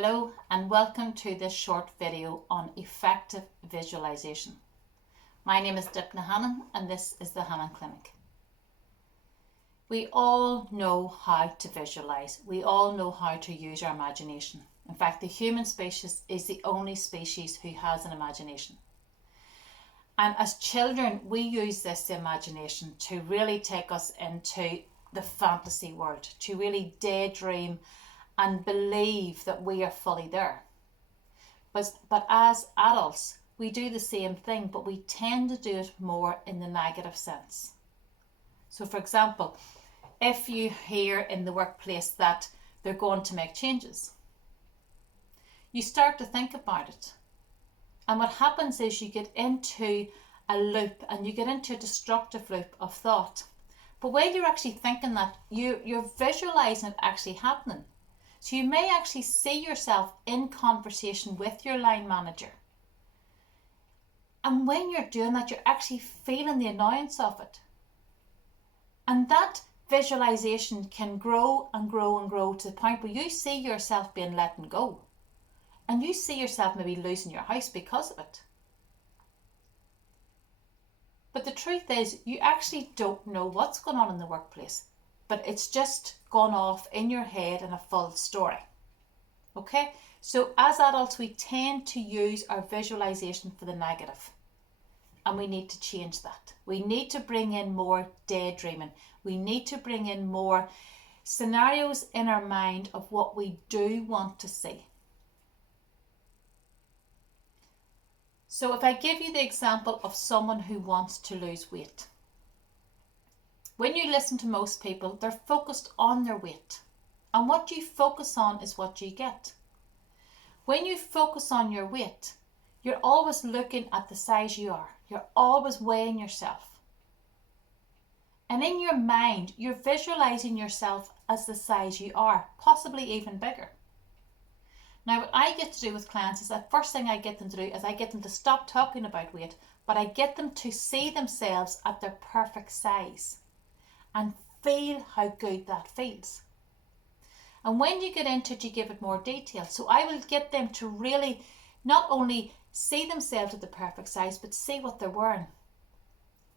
Hello and welcome to this short video on effective visualization. My name is Dipna Hannon and this is the Hannon Clinic. We all know how to visualize. We all know how to use our imagination. In fact, the human species is the only species who has an imagination. And as children, we use this imagination to really take us into the fantasy world, to really daydream and believe that we are fully there. But as adults, we do the same thing, but we tend to do it more in the negative sense. So for example, if you hear in the workplace that they're going to make changes, you start to think about it. And what happens is you get into a loop and you get into a destructive loop of thought. But when you're actually thinking that, you're visualizing it actually happening. So you may actually see yourself in conversation with your line manager. And when you're doing that, you're actually feeling the annoyance of it. And that visualization can grow and grow and grow to the point where you see yourself being let go. And you see yourself maybe losing your house because of it. But the truth is, you actually don't know what's going on in the workplace. But it's just gone off in your head in a full story. Okay? So as adults, we tend to use our visualization for the negative. And we need to change that. We need to bring in more daydreaming. We need to bring in more scenarios in our mind of what we do want to see. So if I give you the example of someone who wants to lose weight. When you listen to most people, they're focused on their weight. And what you focus on is what you get. When you focus on your weight, you're always looking at the size you are. You're always weighing yourself. And in your mind, you're visualizing yourself as the size you are, possibly even bigger. Now, what I get to do with clients is the first thing I get them to do is I get them to stop talking about weight, but I get them to see themselves at their perfect size. And feel how good that feels. And when you get into it, you give it more detail. So I will get them to really not only see themselves at the perfect size, but see what they're wearing.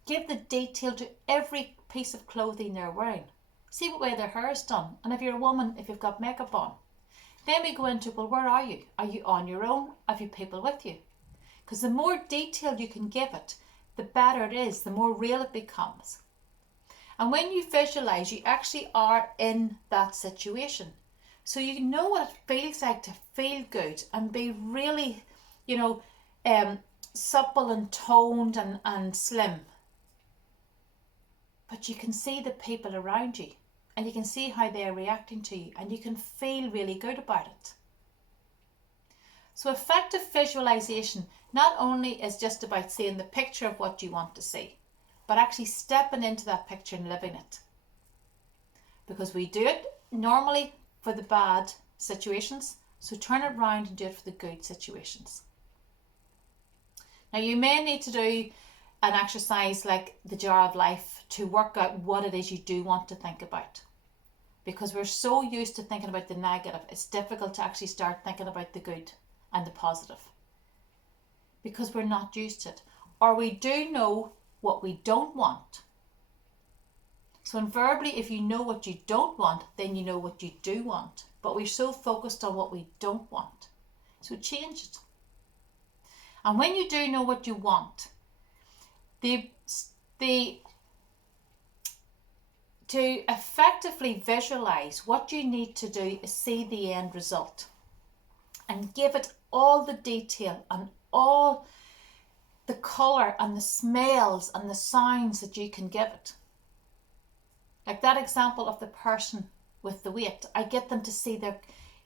Give the detail to every piece of clothing they're wearing. See what way their hair is done. And if you're a woman, if you've got makeup on. Then we go into, well, where are you? Are you on your own? Have you people with you? Because the more detail you can give it, the better it is, the more real it becomes. And when you visualize, you actually are in that situation. So you know what it feels like to feel good and be really, supple and toned and slim. But you can see the people around you and you can see how they're reacting to you and you can feel really good about it. So effective visualization not only is just about seeing the picture of what you want to see, but actually stepping into that picture and living it. Because we do it normally for the bad situations, so turn it around and do it for the good situations. Now you may need to do an exercise like the jar of life to work out what it is you do want to think about. Because we're so used to thinking about the negative, it's difficult to actually start thinking about the good and the positive. Because we're not used to it. Or we do know what we don't want. So invariably, if you know what you don't want, then you know what you do want. But we're so focused on what we don't want. So change it. And when you do know what you want, to effectively visualize, what you need to do is see the end result. And give it all the detail and all the colour and the smells and the sounds that you can give it. Like that example of the person with the weight. I get them to see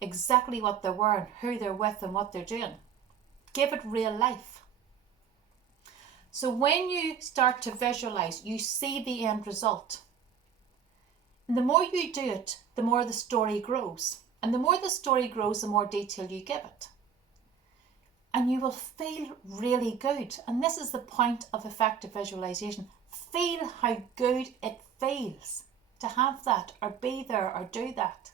exactly what they're wearing, who they're with and what they're doing. Give it real life. So when you start to visualize, you see the end result. And the more you do it, the more the story grows. And the more the story grows, the more detail you give it. And you will feel really good. And this is the point of effective visualization. Feel how good it feels to have that or be there or do that.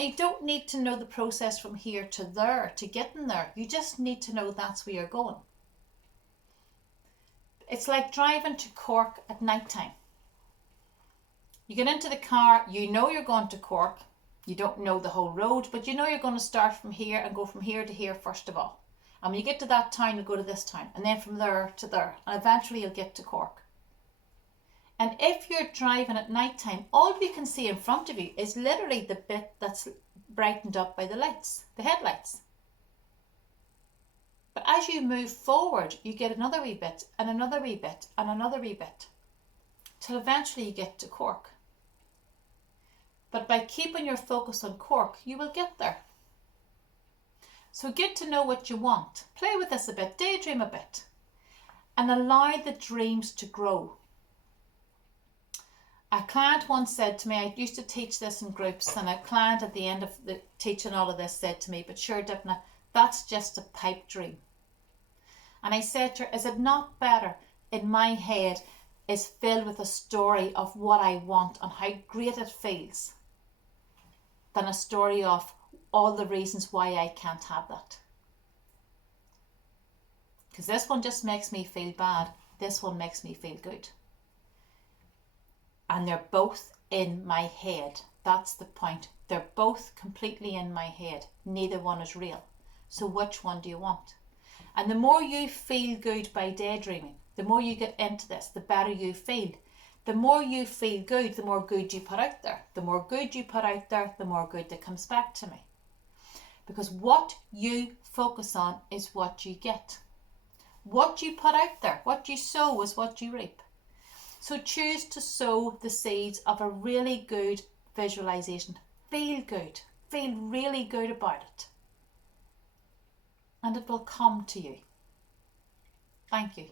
And you don't need to know the process from here to there, to getting there. You just need to know that's where you're going. It's like driving to Cork at night time. You get into the car, you know you're going to Cork. You don't know the whole road, but you know you're going to start from here and go from here to here first of all. And when you get to that town, you'll go to this town, and then from there to there, and eventually you'll get to Cork. And if you're driving at night time, all you can see in front of you is literally the bit that's brightened up by the lights, the headlights. But as you move forward, you get another wee bit, and another wee bit, and another wee bit, till eventually you get to Cork. But by keeping your focus on Cork, you will get there. So get to know what you want. Play with this a bit, daydream a bit, and allow the dreams to grow. A client once said to me, I used to teach this in groups, and a client at the end of the teaching all of this said to me, but sure, Dipna, that's just a pipe dream. And I said to her, is it not better in my head is filled with a story of what I want and how great it feels than a story of all the reasons why I can't have that? Because this one just makes me feel bad. This one makes me feel good. And they're both in my head. That's the point. They're both completely in my head. Neither one is real. So which one do you want? And the more you feel good by daydreaming, the more you get into this, the better you feel. The more you feel good, the more good you put out there. The more good you put out there, the more good that comes back to me. Because what you focus on is what you get. What you put out there, what you sow is what you reap. So choose to sow the seeds of a really good visualization. Feel good. Feel really good about it. And it will come to you. Thank you.